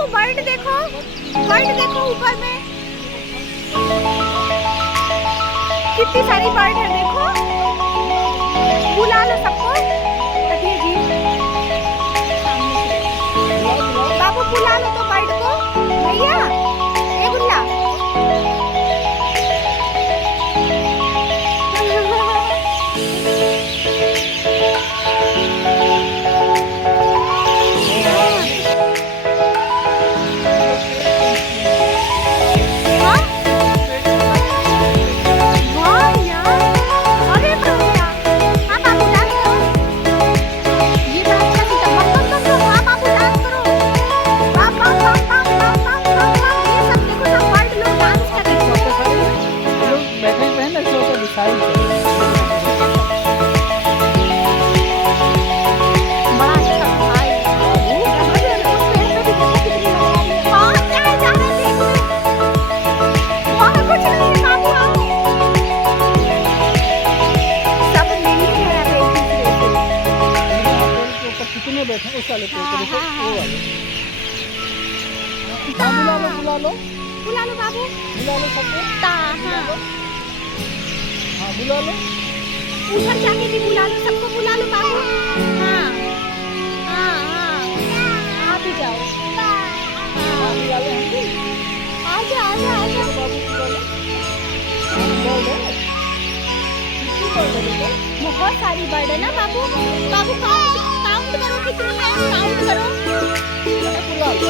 बाबू bird देखो ऊपर में कितनी सारी बर्ड है, देखो। बुला लो सबको। देखिए जी, बाबू बुला लो तो बर्ड को। भैया ये बुला। बैठे उस वाले पेड़ पे देखो, वो वाले। बुला लो बाबू, बुला लो सबको। हाँ बुला लो, उधर जाके भी बुला लो सबको, बुला लो बाबू। हाँ आप ही जाओ। हाँ बुला लो, आजा बाबू बुला लो। बहुत सारी बर्ड है ना बाबू। बाबू काउंट करो कितनी है, काउंट करो। बुला लो।